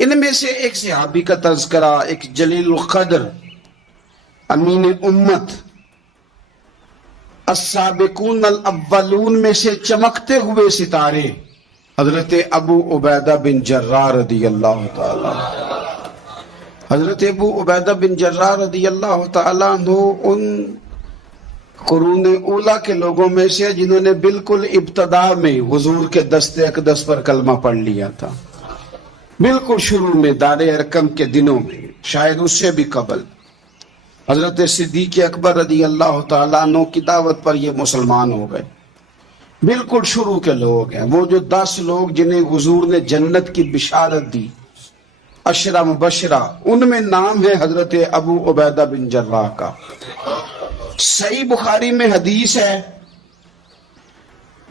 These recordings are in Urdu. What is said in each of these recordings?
ان میں سے ایک صحابی کا تذکرہ، ایک جلیل القدر امین امت السابقون الاولون میں سے چمکتے ہوئے ستارے حضرت ابو عبیدہ بن جراح رضی اللہ تعالی عنہ۔ حضرت ابو عبیدہ بن جراح رضی اللہ تعالیٰ عنہ ان قرون اولا کے لوگوں میں سے جنہوں نے بالکل ابتدا میں حضور کے دست اقدس پر کلمہ پڑھ لیا تھا، بالکل شروع میں دار ارقم کے دنوں میں، شاید اس سے بھی قبل حضرت صدیق اکبر رضی اللہ تعالیٰ عنہ کی دعوت پر یہ مسلمان ہو گئے۔ بالکل شروع کے لوگ ہیں، وہ جو 10 لوگ جنہیں حضور نے جنت کی بشارت دی، عشرہ مبشرہ، ان میں نام ہے حضرت ابو عبیدہ بن جراح کا۔ صحیح بخاری میں حدیث ہے،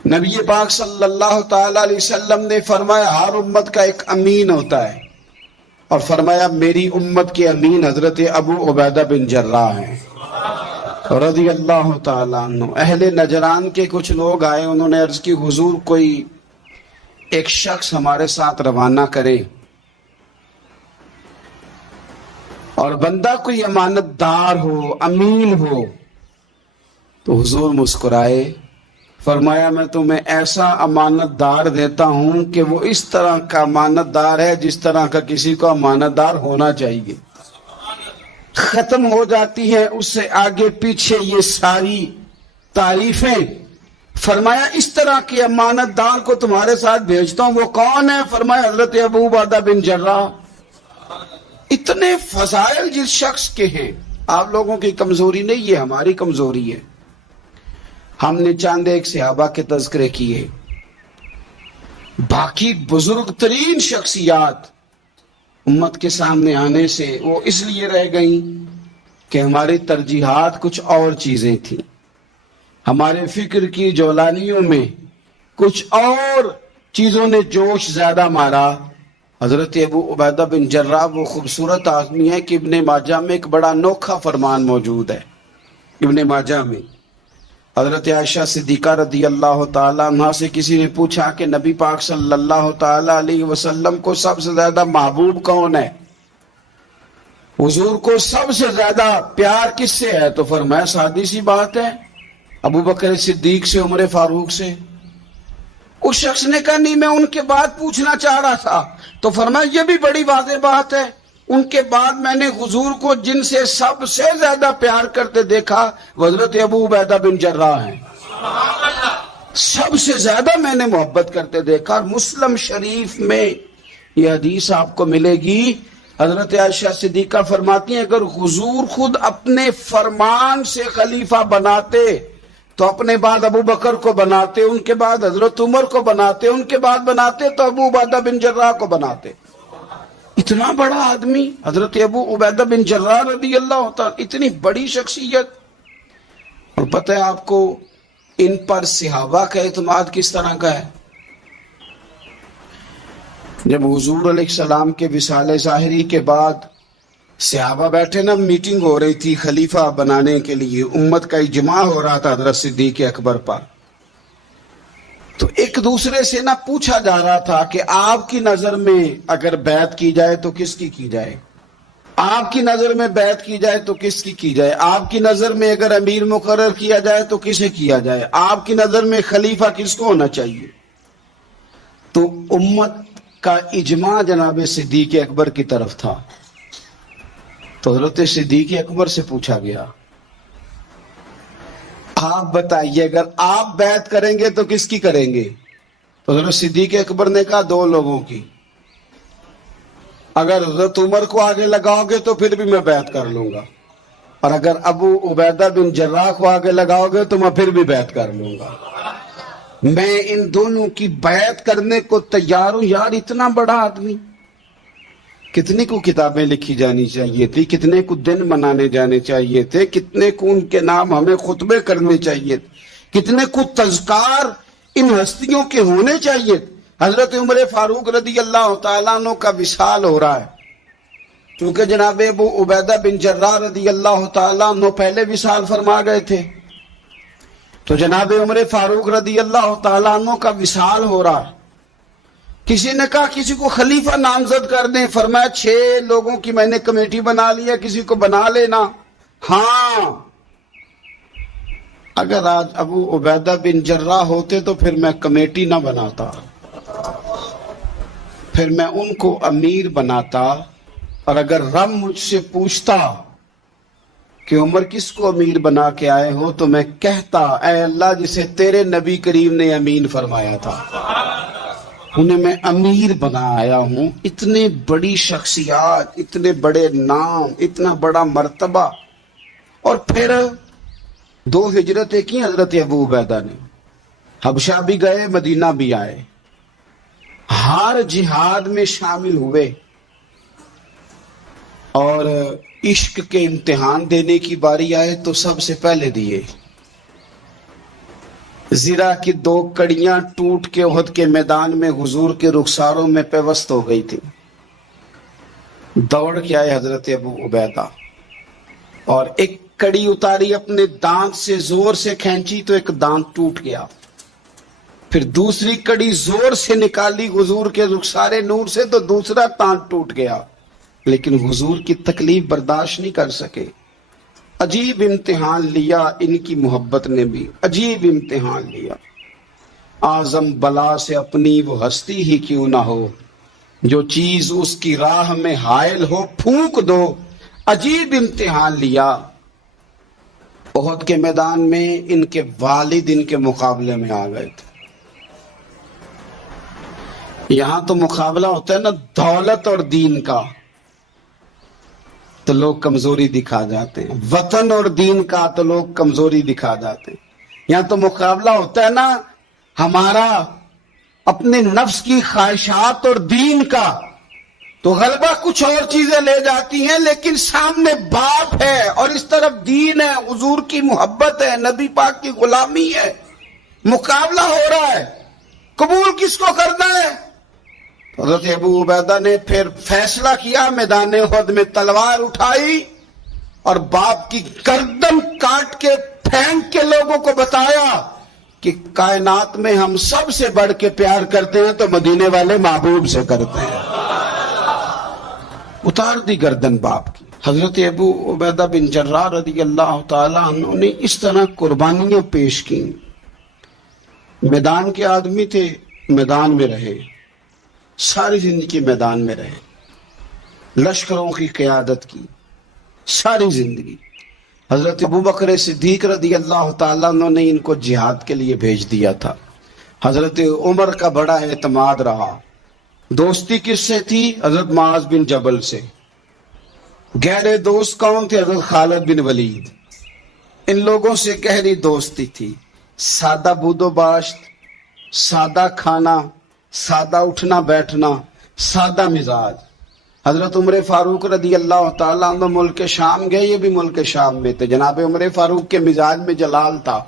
نبی پاک صلی اللہ تعالی علیہ وسلم نے فرمایا ہر امت کا ایک امین ہوتا ہے، اور فرمایا میری امت کے امین حضرت ابو عبیدہ بن جراح ہیں رضی اللہ تعالیٰ عنہ۔ اہل نجران کے کچھ لوگ آئے، انہوں نے عرض کی حضور کوئی ایک شخص ہمارے ساتھ روانہ کرے، اور بندہ کوئی امانت دار ہو، امین ہو۔ تو حضور مسکرائے، فرمایا میں تمہیں ایسا امانت دار دیتا ہوں کہ وہ اس طرح کا امانت دار ہے جس طرح کا کسی کو امانت دار ہونا چاہیے۔ ختم ہو جاتی ہے اس سے آگے پیچھے یہ ساری تعریفیں۔ فرمایا اس طرح کی امانت دار کو تمہارے ساتھ بھیجتا ہوں، وہ کون ہے؟ فرمایا حضرت ابو عبیدہ بن جراح۔ اتنے فضائل جس شخص کے ہیں، آپ لوگوں کی کمزوری نہیں، یہ ہماری کمزوری ہے۔ ہم نے چاند ایک صحابہ کے تذکرے کیے، باقی بزرگ ترین شخصیات امت کے سامنے آنے سے وہ اس لیے رہ گئیں کہ ہماری ترجیحات کچھ اور چیزیں تھیں، ہمارے فکر کی جولانیوں میں کچھ اور چیزوں نے جوش زیادہ مارا۔ حضرت ابو عبیدہ بن جراح وہ خوبصورت آدمی ہے کہ ابن ماجہ میں ایک بڑا انوکھا فرمان موجود ہے۔ ابن ماجہ میں حضرت عائشہ صدیقہ رضی اللہ تعالیٰ عنہ سے کسی نے پوچھا کہ نبی پاک صلی اللہ تعالیٰ علیہ وسلم کو سب سے زیادہ محبوب کون ہے، حضور کو سب سے زیادہ پیار کس سے ہے؟ تو فرمایا سادی سی بات ہے، ابو بکر صدیق سے، عمر فاروق سے۔ اس شخص نے کہا نہیں، میں ان کے بعد پوچھنا چاہ رہا تھا۔ تو فرمایا یہ بھی بڑی واضح بات ہے، ان کے بعد میں نے حضور کو جن سے سب سے زیادہ پیار کرتے دیکھا وہ حضرت ابو عبیدہ بن جراح ہیں، سب سے زیادہ میں نے محبت کرتے دیکھا۔ اور مسلم شریف میں یہ حدیث آپ کو ملے گی، حضرت عائشہ صدیقہ فرماتی ہیں اگر حضور خود اپنے فرمان سے خلیفہ بناتے تو اپنے بعد ابو بکر کو بناتے، ان کے بعد حضرت عمر کو بناتے، ان کے بعد بناتے تو ابو عبیدہ بن جراح کو بناتے۔ اتنا بڑا آدمی حضرت ابو عبیدہ بن جراح رضی اللہ تعالیٰ، اتنی بڑی شخصیت۔ اور پتہ ہے آپ کو ان پر صحابہ کا اعتماد کس طرح کا ہے؟ جب حضور علیہ السلام کے وصال ظاہری کے بعد صحابہ بیٹھے نا، میٹنگ ہو رہی تھی خلیفہ بنانے کے لیے، امت کا اجماع ہو رہا تھا حضرت صدیق اکبر پر، تو ایک دوسرے سے نہ پوچھا جا رہا تھا کہ آپ کی نظر میں اگر بیعت کی جائے تو کس کی کی جائے، آپ کی نظر میں بیعت کی جائے تو کس کی جائے، آپ کی نظر میں اگر امیر مقرر کیا جائے تو کسے کیا جائے، آپ کی نظر میں خلیفہ کس کو ہونا چاہیے؟ تو امت کا اجماع جناب صدیق اکبر کی طرف تھا۔ تو حضرت صدیق اکبر سے پوچھا گیا آپ بتائیے اگر آپ بیعت کریں گے تو کس کی کریں گے؟ تو حضرت صدیق اکبر نے کہا 2 لوگوں کی، اگر حضرت عمر کو آگے لگاؤ گے تو پھر بھی میں بیعت کر لوں گا، اور اگر ابو عبیدہ بن جراح کو آگے لگاؤ گے تو میں پھر بھی بیعت کر لوں گا۔ میں ان دونوں کی بیعت کرنے کو تیار ہوں۔ یار اتنا بڑا آدمی، کتنے کو کتابیں لکھی جانی چاہیے تھی، کتنے کو دن منانے جانے چاہیے تھے، کتنے کو ان کے نام ہمیں خطبے کرنے چاہیے، کتنے کو تذکار ان ہستیوں کے ہونے چاہیے۔ حضرت عمر فاروق رضی اللہ تعالیٰ عنہ کا وصال ہو رہا ہے، کیونکہ جناب ابو عبیدہ بن جراح رضی اللہ تعالیٰ عنہ پہلے وصال فرما گئے تھے، تو جناب عمر فاروق رضی اللہ تعالیٰ عنہ کا وصال ہو رہا ہے۔ کسی نے کہا کسی کو خلیفہ نامزد کر دیں، فرمایا 6 لوگوں کی میں نے کمیٹی بنا لی ہے، کسی کو بنا لینا۔ ہاں، اگر آج ابو عبیدہ بن جراح ہوتے تو پھر میں کمیٹی نہ بناتا، پھر میں ان کو امیر بناتا، اور اگر رب مجھ سے پوچھتا کہ عمر کس کو امیر بنا کے آئے ہو، تو میں کہتا اے اللہ جسے تیرے نبی کریم نے امین فرمایا تھا، انہیں میں امیر بنا آیا ہوں۔ اتنے بڑی شخصیات، اتنے بڑے نام، اتنا بڑا مرتبہ، اور پھر 2 ہجرتیں کی حضرت ابو عبیدہ نے، حبشہ بھی گئے، مدینہ بھی آئے، ہر جہاد میں شامل ہوئے، اور عشق کے امتحان دینے کی باری آئے تو سب سے پہلے دیے۔ زرہ کی 2 کڑیاں ٹوٹ کے احد کے میدان میں حضور کے رخساروں میں پیوست ہو گئی تھی، دوڑ کے آئے حضرت ابو عبیدہ، اور ایک کڑی اتاری، اپنے دانت سے زور سے کھینچی تو ایک دانت ٹوٹ گیا، پھر دوسری کڑی زور سے نکالی حضور کے رخسارے نور سے تو دوسرا دانت ٹوٹ گیا، لیکن حضور کی تکلیف برداشت نہیں کر سکے۔ عجیب امتحان لیا ان کی محبت نے بھی، عجیب امتحان لیا۔ اعظم بلا سے اپنی وہ ہستی ہی کیوں نہ ہو، جو چیز اس کی راہ میں حائل ہو پھونک دو۔ عجیب امتحان لیا۔ احد کے میدان میں ان کے والد ان کے مقابلے میں آ گئے تھے۔ یہاں تو مقابلہ ہوتا ہے نا دولت اور دین کا، تو لوگ کمزوری دکھا جاتے ہیں، وطن اور دین کا تو لوگ کمزوری دکھا جاتے ہیں۔ یہاں تو مقابلہ ہوتا ہے نا ہمارا اپنے نفس کی خواہشات اور دین کا، تو غلبہ کچھ اور چیزیں لے جاتی ہیں، لیکن سامنے باپ ہے اور اس طرف دین ہے، حضور کی محبت ہے، نبی پاک کی غلامی ہے، مقابلہ ہو رہا ہے، قبول کس کو کرنا ہے؟ حضرت ابو عبیدہ نے پھر فیصلہ کیا، میدان احد میں تلوار اٹھائی اور باپ کی گردن کاٹ کے پھینک کے لوگوں کو بتایا کہ کائنات میں ہم سب سے بڑھ کے پیار کرتے ہیں تو مدینے والے محبوب سے کرتے ہیں۔ اتار دی گردن باپ کی۔ حضرت ابو عبیدہ بن جراح رضی اللہ تعالی عنہ نے اس طرح قربانیاں پیش کی۔ میدان کے آدمی تھے، میدان میں رہے، ساری زندگی میدان میں رہے، لشکروں کی قیادت کی ساری زندگی۔ حضرت ابوبکر صدیق رضی اللہ تعالیٰ عنہ نے ان کو جہاد کے لیے بھیج دیا تھا۔ حضرت عمر کا بڑا اعتماد رہا۔ دوستی کس سے تھی؟ حضرت معاذ بن جبل سے۔ گہرے دوست کون تھے؟ حضرت خالد بن ولید۔ ان لوگوں سے گہری دوستی تھی۔ سادہ بود و باشت، سادہ کھانا، سادہ اٹھنا بیٹھنا، سادہ مزاج۔ حضرت عمر فاروق رضی اللہ تعالیٰ عنہ ملک شام گئے، یہ بھی ملک شام میں تھے۔ جناب عمر فاروق کے مزاج میں جلال تھا۔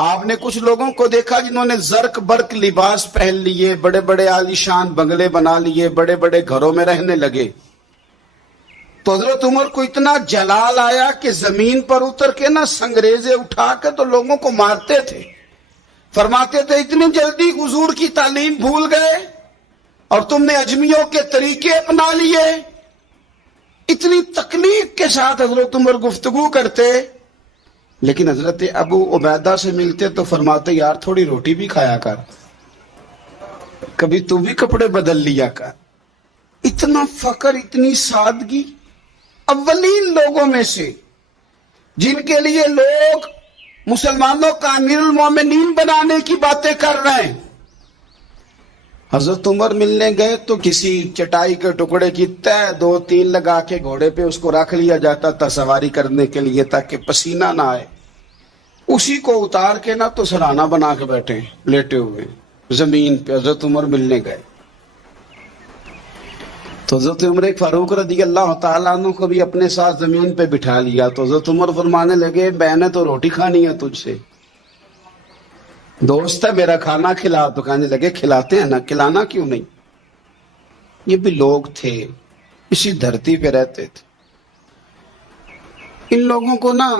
آپ نے کچھ لوگوں کو دیکھا جنہوں نے زرق برق لباس پہن لیے، بڑے بڑے عالیشان بنگلے بنا لیے، بڑے بڑے گھروں میں رہنے لگے، تو حضرت عمر کو اتنا جلال آیا کہ زمین پر اتر کے نا سنگریزے اٹھا کے تو لوگوں کو مارتے تھے۔ فرماتے تھے اتنی جلدی حضور کی تعلیم بھول گئے اور تم نے اجمیوں کے طریقے اپنا لیے۔ اتنی تکلیف کے ساتھ حضرت عمر گفتگو کرتے، لیکن حضرت ابو عبیدہ سے ملتے تو فرماتے یار تھوڑی روٹی بھی کھایا کر، کبھی تو بھی کپڑے بدل لیا کر۔ اتنا فقر، اتنی سادگی۔ اولین لوگوں میں سے جن کے لیے لوگ مسلمانوں کا امیر المومنین بنانے کی باتیں کر رہے ہیں، حضرت عمر ملنے گئے تو کسی چٹائی کے ٹکڑے کی تہ 2-3 لگا کے گھوڑے پہ اس کو رکھ لیا جاتا تھا سواری کرنے کے لیے تاکہ پسینہ نہ آئے۔ اسی کو اتار کے نا تو سرہانہ بنا کے بیٹھے لیٹے ہوئے زمین پہ۔ حضرت عمر ملنے گئے تو حضرت عمر فاروق رضی اللہ تعالیٰ عنہ کو بھی اپنے ساتھ زمین پہ بٹھا لیا۔ تو حضرت عمر فرمانے لگے میں نے تو روٹی کھانی ہے تجھ سے، دوست ہے میرا، کھانا کھلا۔ تو کہنے لگے کھلاتے ہیں نا، کھلانا کیوں نہیں۔ یہ بھی لوگ تھے، اسی دھرتی پہ رہتے تھے۔ ان لوگوں کو نا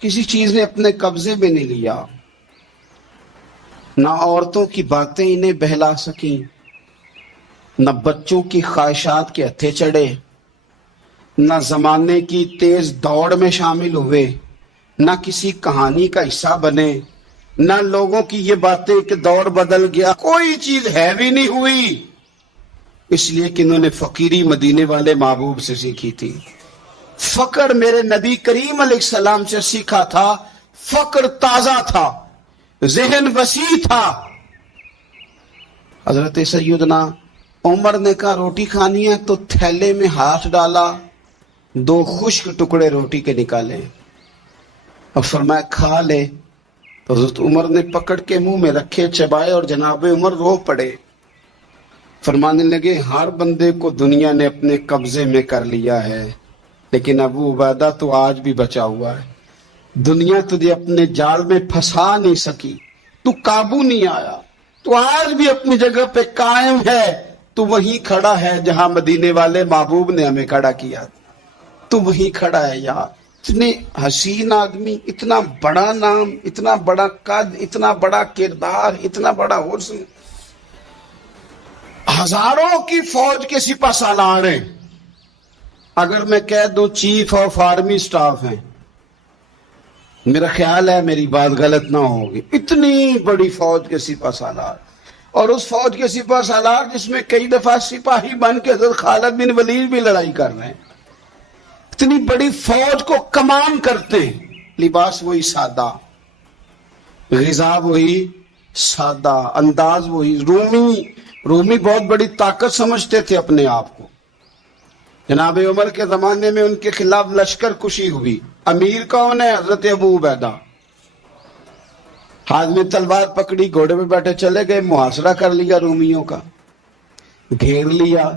کسی چیز نے اپنے قبضے میں نہیں لیا، نہ عورتوں کی باتیں انہیں بہلا سکیں، نہ بچوں کی خواہشات کے ہتھے چڑھے، نہ زمانے کی تیز دوڑ میں شامل ہوئے، نہ کسی کہانی کا حصہ بنے، نہ لوگوں کی یہ باتیں کہ دور بدل گیا، کوئی چیز ہے بھی نہیں ہوئی، اس لیے کہ انہوں نے فقیری مدینے والے محبوب سے سیکھی تھی۔ فقر میرے نبی کریم علیہ السلام سے سیکھا تھا، فقر تازہ تھا، ذہن وسیع تھا۔ حضرت سیدنا عمر نے کہا روٹی کھانی ہے تو تھیلے میں ہاتھ ڈالا، 2 خشک ٹکڑے روٹی کے نکالے اور فرمایا کھا لے، تو حضرت عمر نے پکڑ کے منہ میں رکھے، چبائے، اور جناب عمر رو پڑے، فرمانے لگے ہر بندے کو دنیا نے اپنے قبضے میں کر لیا ہے، لیکن ابو عبیدہ تو آج بھی بچا ہوا ہے، دنیا تجھے اپنے جال میں پھنسا نہیں سکی، تو قابو نہیں آیا، تو آج بھی اپنی جگہ پہ قائم ہے، تو وہیں کھڑا ہے جہاں مدینے والے محبوب نے ہمیں کھڑا کیا، تو وہیں کھڑا ہے یار۔ اتنے حسین آدمی، اتنا بڑا نام، اتنا بڑا قد، اتنا بڑا کردار، اتنا بڑا حسن، ہزاروں کی فوج کے سپہ سالار ہیں، اگر میں کہہ دوں چیف آف آرمی سٹاف ہیں، میرا خیال ہے میری بات غلط نہ ہوگی، اتنی بڑی فوج کے سپہ سالار، اور اس فوج کے سپہ سالار جس میں کئی دفعہ سپاہی بن کے حضرت خالد بن ولید بھی لڑائی کر رہے ہیں، اتنی بڑی فوج کو کمان کرتے ہیں، لباس وہی سادہ، غذا وہی سادہ، انداز وہی۔ رومی بہت بڑی طاقت سمجھتے تھے اپنے آپ کو۔ جناب عمر کے زمانے میں ان کے خلاف لشکر کشی ہوئی، امیر کون ہے؟ حضرت ابو عبیدہ، ہاتھ میں تلوار پکڑی، گھوڑے پہ بیٹھے چلے گئے، محاصرہ کر لیا رومیوں کا، گھیر لیا۔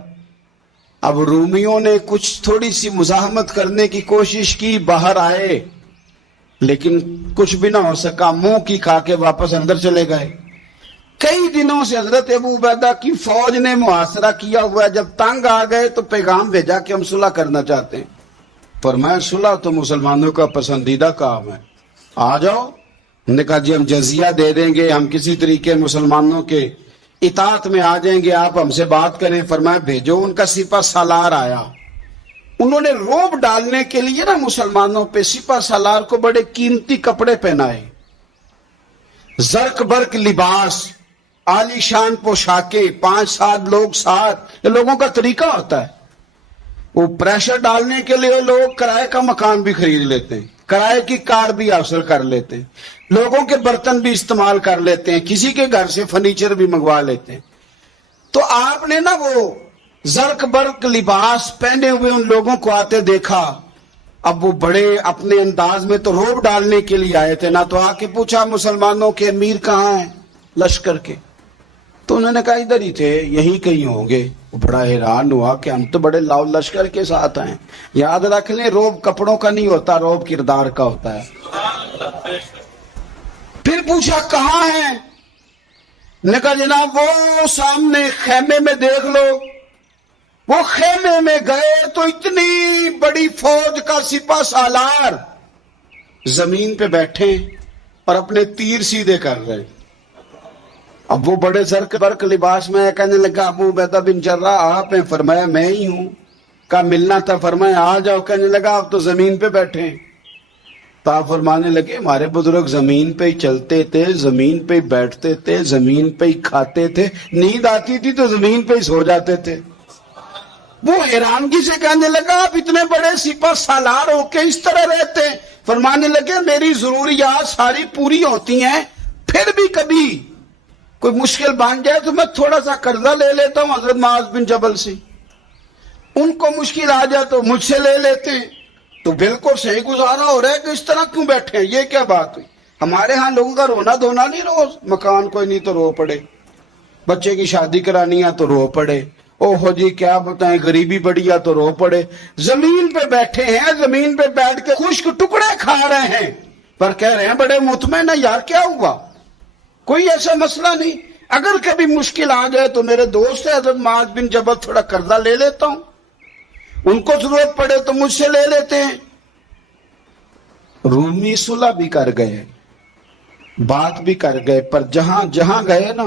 اب رومیوں نے کچھ تھوڑی سی مزاحمت کرنے کی کوشش کی، باہر آئے، لیکن کچھ بھی نہ ہو سکا، منہ کی کھا کے واپس اندر چلے گئے۔ کئی دنوں سے حضرت ابو عبیدہ کی فوج نے محاصرہ کیا ہوا ہے، جب تنگ آ گئے تو پیغام بھیجا کہ ہم صلح کرنا چاہتے ہیں۔ فرمایا صلح تو مسلمانوں کا پسندیدہ کام ہے، آ جاؤ۔ انہوں نے کہا جی ہم جزیہ دے دیں گے، ہم کسی طریقے مسلمانوں کے اطاعت میں آ جائیں گے، آپ ہم سے بات کریں۔ فرمایا بھیجو۔ ان کا سپہ سالار آیا، انہوں نے روب ڈالنے کے لیے نا مسلمانوں پہ سپہ سالار کو بڑے قیمتی کپڑے پہنائے، زرق برق لباس، عالی شان پوشاکیں، 5-7 لوگ ساتھ، یہ لوگوں کا طریقہ ہوتا ہے۔ وہ پریشر ڈالنے کے لیے لوگ کرائے کا مکان بھی خرید لیتے ہیں، کرائے کی کار بھی حاصل کر لیتے ہیں، لوگوں کے برتن بھی استعمال کر لیتے ہیں، کسی کے گھر سے فرنیچر بھی منگوا لیتے ہیں۔ تو آپ نے نا وہ زرق برق لباس پہنے ہوئے ان لوگوں کو آتے دیکھا۔ اب وہ بڑے اپنے انداز میں تو روب ڈالنے کے لیے آئے تھے نا، تو آ کے پوچھا مسلمانوں کے امیر کہاں ہیں لشکر کے؟ تو انہوں نے کہا ادھر ہی تھے، یہی کہیں ہوں گے۔ وہ بڑا حیران ہوا کہ ہم تو بڑے لاؤ لشکر کے ساتھ ہیں۔ یاد رکھ لیں روب کپڑوں کا نہیں ہوتا، روب کردار کا ہوتا ہے۔ پھر پوچھا کہاں ہیں؟ نے کہا جناب وہ سامنے خیمے میں دیکھ لو۔ وہ خیمے میں گئے تو اتنی بڑی فوج کا سپہ سالار زمین پہ بیٹھے اور اپنے تیر سیدھے کر رہے۔ اب وہ بڑے زرق برق لباس میں، کہنے لگا ابو عبیدہ بن جراح آپ ہیں؟ فرمایا میں ہی ہوں۔ کہا ملنا تھا؟ فرمایا آ جاؤ۔ کہنے لگا آپ تو زمین پہ بیٹھے ہیں۔ تو آپ فرمانے لگے ہمارے بزرگ زمین پہ ہی چلتے تھے، زمین پہ ہی بیٹھتے تھے، زمین پہ ہی کھاتے تھے، نیند آتی تھی تو زمین پہ ہی سو جاتے تھے۔ وہ حیرانگی سے کہنے لگا آپ اتنے بڑے سپہ سالار ہو کے اس طرح رہتے ہیں؟ فرمانے لگے میری ضروریات ساری پوری ہوتی ہیں، پھر بھی کبھی کوئی مشکل بن جائے تو میں تھوڑا سا قرضہ لے لیتا ہوں حضرت معاذ بن جبل سے، ان کو مشکل آ جائے تو مجھ سے لے لیتے ہیں۔ تو بالکل صحیح گزارا ہو رہا ہے کہ اس طرح کیوں بیٹھے ہیں؟ یہ کیا بات ہوئی؟ ہمارے ہاں لوگوں کا رونا دھونا نہیں، روز مکان کوئی نہیں تو رو پڑے، بچے کی شادی کرانی ہے تو رو پڑے، او ہو جی کیا بتائیں غریبی بڑی ہے تو رو پڑے۔ زمین پہ بیٹھے ہیں، زمین پہ بیٹھ کے خشک ٹکڑے کھا رہے ہیں، پر کہہ رہے ہیں بڑے مطمئن ہے یار کیا ہوا، کوئی ایسا مسئلہ نہیں، اگر کبھی مشکل آ جائے تو میرے دوست ہے حضرت معاذ بن جبل، تھوڑا قرضہ لے لیتا ہوں، ان کو ضرورت پڑے تو مجھ سے لے لیتے ہیں۔ رومی صلح بھی کر گئے، بات بھی کر گئے، پر جہاں جہاں گئے نا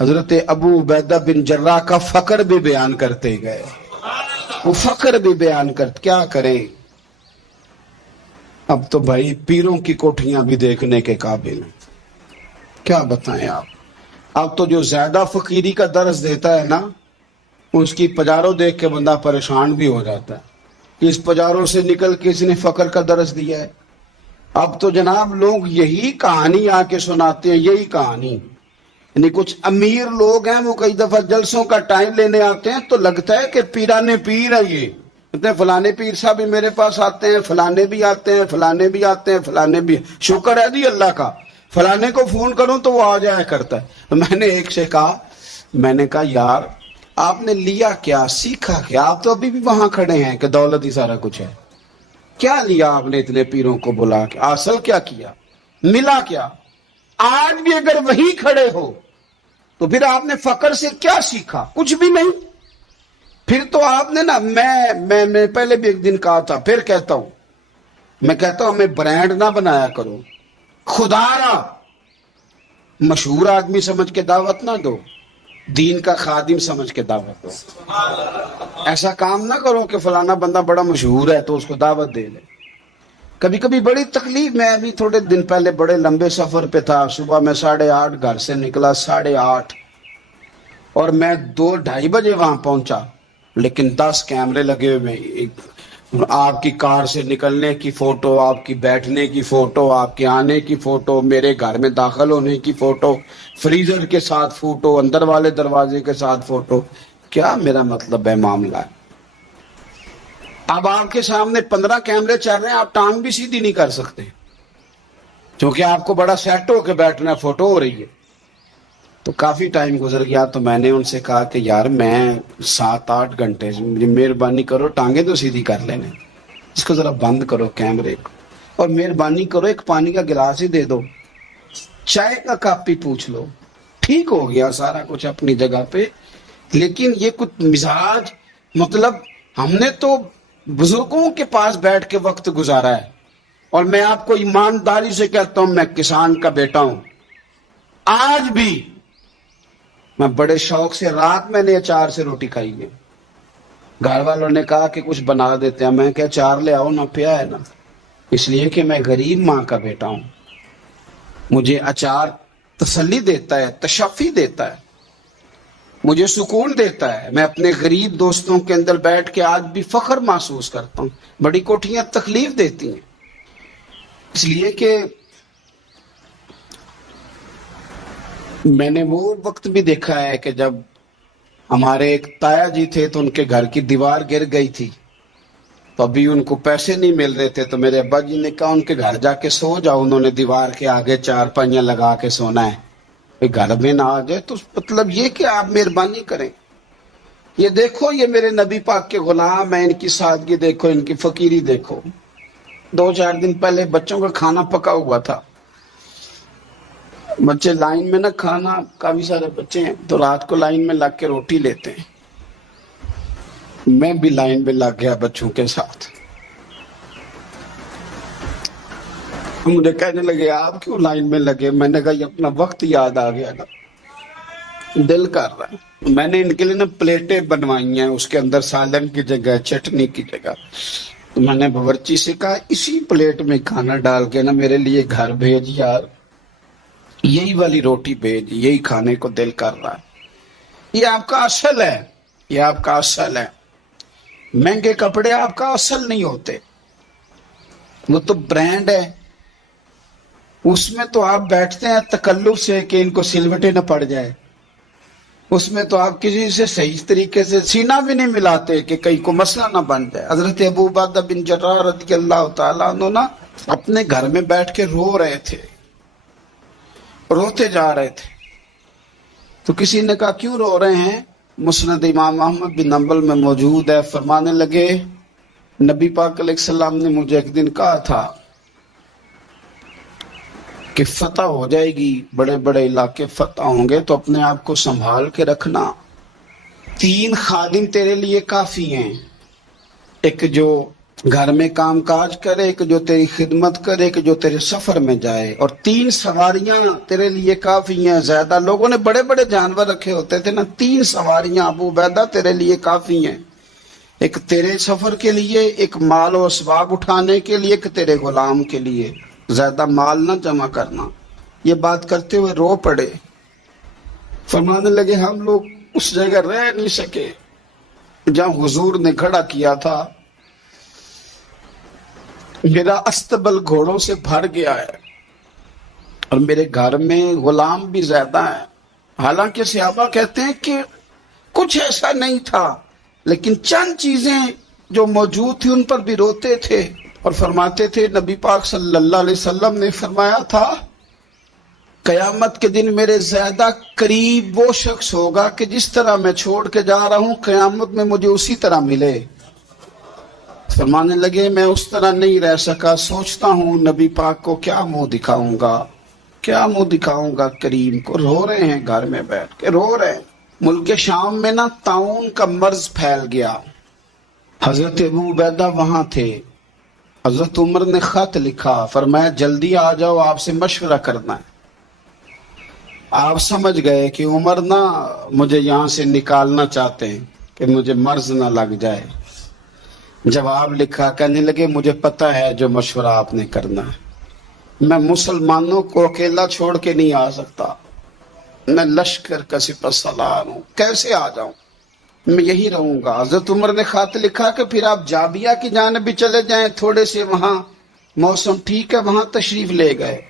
حضرت ابو عبیدہ بن جراح کا فقر بھی بیان کرتے گئے، وہ فقر بھی بیان کرتے. کیا کریں، اب تو بھائی پیروں کی کوٹھیاں بھی دیکھنے کے قابل ہیں. کیا بتائیں آپ، اب تو جو زیادہ فقیری کا درس دیتا ہے نا، اس کی پجاروں دیکھ کے بندہ پریشان بھی ہو جاتا ہے کہ اس پجاروں سے نکل کے اس نے فقر کا درس دیا ہے. اب تو جناب لوگ یہی کہانی آ کے سناتے ہیں، یہی کہانی. یعنی کچھ امیر لوگ ہیں، وہ کئی دفعہ جلسوں کا ٹائم لینے آتے ہیں تو لگتا ہے کہ پیرانے پیر ہیں. یہ کہتے ہیں فلانے پیر صاحب بھی میرے پاس آتے ہیں، فلانے بھی آتے ہیں، فلانے بھی آتے ہیں، فلانے بھی. شکر ہے جی اللہ کا، فلانے کو فون کروں تو وہ آ جایا کرتا ہے. میں نے ایک سے کہا، میں نے کہا یار آپ نے لیا کیا، سیکھا کیا؟ آپ تو ابھی بھی وہاں کھڑے ہیں کہ دولت ہی سارا کچھ ہے. کیا لیا آپ نے اتنے پیروں کو بلا کے؟ اصل کیا کیا، ملا کیا؟ آج بھی اگر وہی کھڑے ہو تو پھر آپ نے فقر سے کیا سیکھا؟ کچھ بھی نہیں. پھر تو آپ نے نا، میں پہلے بھی ایک دن کہا تھا، پھر کہتا ہوں، میں کہتا ہوں ہمیں برانڈ نہ بنایا کرو. خدا را مشہور آدمی سمجھ کے دعوت نہ دو، دین کا خادم سمجھ کے دعوت دو. ایسا کام نہ کرو کہ فلانا بندہ بڑا مشہور ہے تو اس کو دعوت دے لے. کبھی کبھی بڑی تکلیف. میں ابھی تھوڑے دن پہلے بڑے لمبے سفر پہ تھا، صبح میں 8:30 گھر سے نکلا، 8:30، اور میں 2-2:30 بجے وہاں پہنچا. لیکن 10 کیمرے لگے ہوئے، آپ کی کار سے نکلنے کی فوٹو، آپ کی بیٹھنے کی فوٹو، آپ کے آنے کی فوٹو، میرے گھر میں داخل ہونے کی فوٹو، فریزر کے ساتھ فوٹو، اندر والے دروازے کے ساتھ فوٹو. کیا میرا مطلب ہے معاملہ ہے. اب آپ کے سامنے 15 کیمرے چل رہے ہیں، آپ ٹانگ بھی سیدھی نہیں کر سکتے کیونکہ آپ کو بڑا سیٹ ہو کے بیٹھنا، فوٹو ہو رہی ہے. تو کافی ٹائم گزر گیا تو میں نے ان سے کہا کہ یار میں 7-8 گھنٹے، مہربانی کرو ٹانگیں تو سیدھی کر لینے، اس کو ذرا بند کرو کیمرے کو، اور مہربانی کرو ایک پانی کا گلاس ہی دے دو، چائے کا کپ بھی پوچھ لو. ٹھیک ہو گیا سارا کچھ اپنی جگہ پہ. لیکن یہ کچھ مزاج، مطلب ہم نے تو بزرگوں کے پاس بیٹھ کے وقت گزارا ہے. اور میں آپ کو ایمانداری سے کہتا ہوں، میں کسان کا بیٹا ہوں. آج بھی میں بڑے شوق سے، رات میں نے اچار سے روٹی کھائی ہے. گھر والوں نے کہا کہ کچھ بنا دیتے ہیں، میں کہ اچار لے آؤ نا، پیا ہے نا. اس لیے کہ میں غریب ماں کا بیٹا ہوں. مجھے اچار تسلی دیتا ہے، تشفی دیتا ہے، مجھے سکون دیتا ہے. میں اپنے غریب دوستوں کے اندر بیٹھ کے آج بھی فخر محسوس کرتا ہوں. بڑی کوٹھیاں تکلیف دیتی ہیں، اس لیے کہ میں نے وہ وقت بھی دیکھا ہے کہ جب ہمارے ایک تایا جی تھے تو ان کے گھر کی دیوار گر گئی تھی، تو ابھی ان کو پیسے نہیں مل رہے تھے، تو میرے ابا جی نے کہا ان کے گھر جا کے سو جاؤ. انہوں نے دیوار کے آگے 4 پائیاں لگا کے سونا ہے، گھر میں نہ آ جائے. تو مطلب یہ کہ آپ مہربانی کریں. یہ دیکھو، یہ میرے نبی پاک کے غلام ہیں، ان کی سادگی دیکھو، ان کی فقیری دیکھو. 2-4 دن پہلے بچوں کا کھانا پکا ہوا تھا، بچے لائن میں نہ، کھانا کافی سارے بچے ہیں تو رات کو لائن میں لگ کے روٹی لیتے ہیں. میں بھی لائن میں لگ گیا بچوں کے ساتھ. مجھے کہنے لگے آپ کیوں لائن میں لگے؟ میں نے کہا یہ اپنا وقت یاد آ گیا نا، دل کر رہا ہے. میں نے ان کے لیے نا پلیٹیں بنوائی ہیں، اس کے اندر سالن کی جگہ چٹنی کی جگہ. تو میں نے باورچی سے کہا اسی پلیٹ میں کھانا ڈال کے نا میرے لیے گھر بھیج یار، یہی والی روٹی بھیج، یہی کھانے کو دل کر رہا ہے. یہ آپ کا اصل ہے، یہ آپ کا اصل ہے. مہنگے کپڑے آپ کا اصل نہیں ہوتے، وہ تو برانڈ ہے. اس میں تو آپ بیٹھتے ہیں تکلف سے کہ ان کو سلوٹیں نہ پڑ جائے. اس میں تو آپ کسی سے صحیح طریقے سے سینہ بھی نہیں ملاتے کہ کہیں کو مسئلہ نہ بن جائے. حضرت ابو عبیدہ بن جراح رضی اللہ تعالیٰ عنہ نا اپنے گھر میں بیٹھ کے رو رہے تھے، روتے جا رہے تھے. تو کسی نے کہا کیوں رو رہے ہیں؟ مسند امام احمد بن حنبل میں موجود ہے. فرمانے لگے نبی پاک علیہ السلام نے مجھے ایک دن کہا تھا کہ فتح ہو جائے گی، بڑے بڑے علاقے فتح ہوں گے، تو اپنے آپ کو سنبھال کے رکھنا. 3 خادم تیرے لیے کافی ہیں، ایک جو گھر میں کام کاج کرے کہ جو تیری خدمت کرے کہ جو تیرے سفر میں جائے، اور 3 سواریاں تیرے لیے کافی ہیں۔ زیادہ لوگوں نے بڑے بڑے جانور رکھے ہوتے تھے نا، 3 سواریاں ابو عبیدہ تیرے لیے کافی ہیں، ایک تیرے سفر کے لیے، ایک مال و اسباب اٹھانے کے لیے، ایک تیرے غلام کے لیے، زیادہ مال نہ جمع کرنا۔ یہ بات کرتے ہوئے رو پڑے، فرمانے لگے ہم لوگ اس جگہ رہ نہیں سکے جہاں حضور نے کھڑا کیا تھا، میرا استبل گھوڑوں سے بھر گیا ہے اور میرے گھر میں غلام بھی زیادہ ہیں۔ حالانکہ صحابہ کہتے ہیں کہ کچھ ایسا نہیں تھا، لیکن چند چیزیں جو موجود تھی ان پر بھی روتے تھے اور فرماتے تھے نبی پاک صلی اللہ علیہ وسلم نے فرمایا تھا قیامت کے دن میرے زیادہ قریب وہ شخص ہوگا کہ جس طرح میں چھوڑ کے جا رہا ہوں قیامت میں مجھے اسی طرح ملے۔ فرمانے لگے میں اس طرح نہیں رہ سکا، سوچتا ہوں نبی پاک کو کیا منہ دکھاؤں گا، کیا منہ دکھاؤں گا کریم کو۔ رو رہے ہیں گھر میں بیٹھ کے، رو رہے ہیں۔ ملک شام میں نا طاعون کا مرض پھیل گیا، حضرت ابو عبیدہ وہاں تھے۔ حضرت عمر نے خط لکھا، فرمایا جلدی آ جاؤ، آپ سے مشورہ کرنا ہے۔ آپ سمجھ گئے کہ عمر نا مجھے یہاں سے نکالنا چاہتے ہیں کہ مجھے مرض نہ لگ جائے۔ جواب لکھا، کہنے لگے مجھے پتہ ہے جو مشورہ آپ نے کرنا ہے، میں مسلمانوں کو اکیلا چھوڑ کے نہیں آ سکتا، میں لشکر کا سپہ سالار ہوں، کیسے آ جاؤں، میں یہی رہوں گا۔ حضرت عمر نے خط لکھا کہ پھر آپ جابیہ کی جانب بھی چلے جائیں، تھوڑے سے وہاں موسم ٹھیک ہے، وہاں تشریف لے گئے۔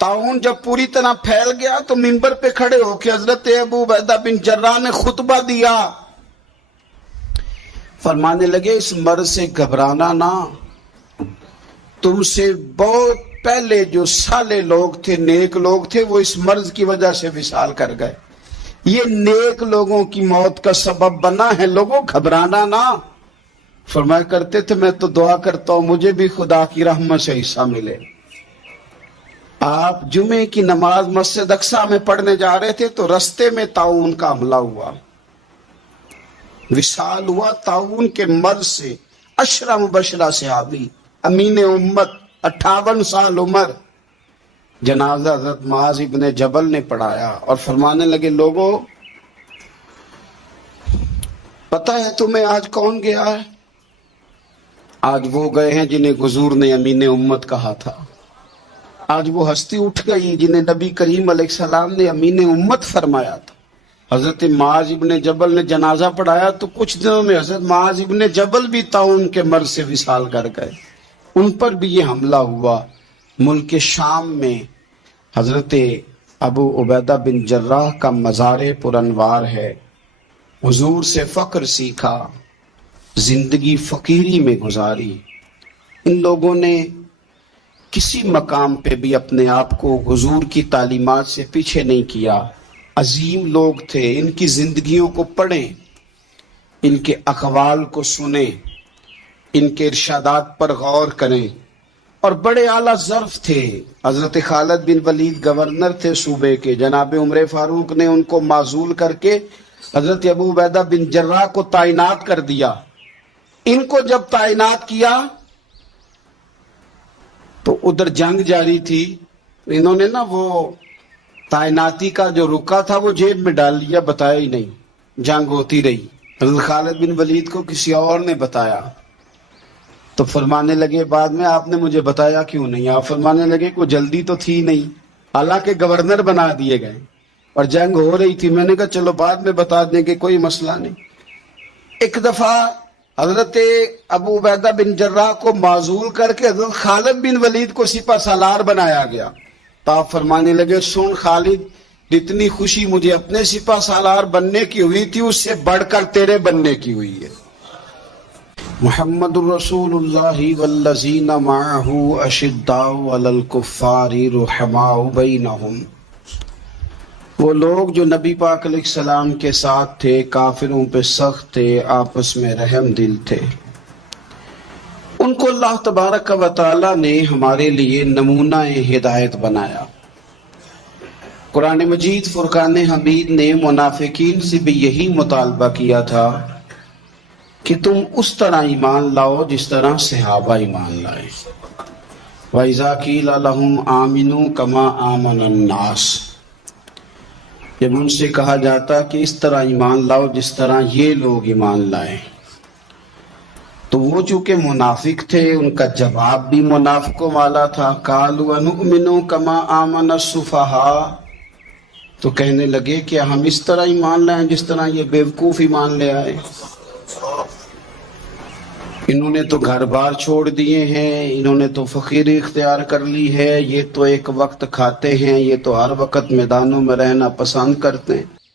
طاعون جب پوری طرح پھیل گیا تو منبر پہ کھڑے ہو کے حضرت ابو عبیدہ بن جراح نے خطبہ دیا، فرمانے لگے اس مرض سے گھبرانا نہ، تم سے بہت پہلے جو صالح لوگ تھے، نیک لوگ تھے، وہ اس مرض کی وجہ سے وصال کر گئے، یہ نیک لوگوں کی موت کا سبب بنا ہے، لوگوں گھبرانا نہ۔ فرمایا کرتے تھے میں تو دعا کرتا ہوں مجھے بھی خدا کی رحمت سے حصہ ملے۔ آپ جمعے کی نماز مسجد اقصی میں پڑھنے جا رہے تھے تو رستے میں طاعون کا حملہ ہوا، وصال ہوا طاعون کے مرض سے۔ عشرہ مبشرہ صحابی، امین امت، 58 سال عمر، جنازہ حضرت معاذ ابن جبل نے پڑھایا اور فرمانے لگے لوگوں پتہ ہے تمہیں آج کون گیا ہے؟ آج وہ گئے ہیں جنہیں حضور نے امین امت کہا تھا، آج وہ ہستی اٹھ گئی جنہیں نبی کریم علیہ السلام نے امین امت فرمایا تھا۔ حضرت معاذ ابن جبل نے جنازہ پڑھایا تو کچھ دنوں میں حضرت معاذ ابن جبل بھی طاعون کے مرض سے وصال کر گئے، ان پر بھی یہ حملہ ہوا۔ ملک شام میں حضرت ابو عبیدہ بن جراح کا مزار پر انوار ہے، حضور سے فقر سیکھا، زندگی فقیری میں گزاری۔ ان لوگوں نے کسی مقام پہ بھی اپنے آپ کو حضور کی تعلیمات سے پیچھے نہیں کیا، عظیم لوگ تھے۔ ان کی زندگیوں کو پڑھیں، ان کے اقوال کو سنیں، ان کے ارشادات پر غور کریں، اور بڑے اعلیٰ ظرف تھے۔ حضرت خالد بن ولید گورنر تھے صوبے کے، جناب عمر فاروق نے ان کو معزول کر کے حضرت ابو عبیدہ بن جراح کو تعینات کر دیا۔ ان کو جب تعینات کیا تو ادھر جنگ جاری تھی، انہوں نے نا وہ تعیناتی کا جو رکا تھا وہ جیب میں ڈال لیا، بتایا ہی نہیں، جنگ ہوتی رہی۔ حضرت خالد بن ولید کو کسی اور نے بتایا تو فرمانے لگے بعد میں آپ نے مجھے بتایا کیوں نہیں؟ آپ فرمانے لگے کوئی جلدی تو تھی نہیں، حالانکہ گورنر بنا دیے گئے اور جنگ ہو رہی تھی، میں نے کہا چلو بعد میں بتا دیں گے، کوئی مسئلہ نہیں۔ ایک دفعہ حضرت ابو عبیدہ بن جراح کو معزول کر کے حضرت خالد بن ولید کو سپہ سالار بنایا گیا، تو آپ فرمانے لگے سن خالد، جتنی خوشی مجھے اپنے سپہ سالار بننے کی ہوئی تھی اس سے بڑھ کر تیرے بننے کی ہوئی ہے۔ محمد رسول اللہ والذین معہ اشداء علی الکفار رحماء بینہم، وہ لوگ جو نبی پاک علیہ السلام کے ساتھ تھے، کافروں پہ سخت تھے، آپس میں رحم دل تھے۔ ان کو اللہ تبارک و تعالی نے ہمارے لیے نمونہ ہدایت بنایا۔ قرآن مجید فرقان حمید نے منافقین سے بھی یہی مطالبہ کیا تھا کہ تم اس طرح ایمان لاؤ جس طرح صحابہ ایمان لائے. وَإِذَا قِيلَ لَهُمْ آمِنُوا كَمَا آمَنَ النَّاسُ، جب ان سے کہا جاتا کہ اس طرح ایمان لاؤ جس طرح یہ لوگ ایمان لائے، تو وہ چونکہ منافق تھے ان کا جواب بھی منافقوں والا تھا. قَالُوا وَنُؤْمِنُ كَمَا آمَنَ السُّفَهَاءُ، تو کہنے لگے کہ ہم اس طرح ایمان لائیں جس طرح یہ بیوقوف ایمان لے آئے. انہوں نے تو گھر بار چھوڑ دیے ہیں، انہوں نے تو فقیری اختیار کر لی ہے، یہ تو ایک وقت کھاتے ہیں، یہ تو ہر وقت میدانوں میں رہنا پسند کرتے ہیں.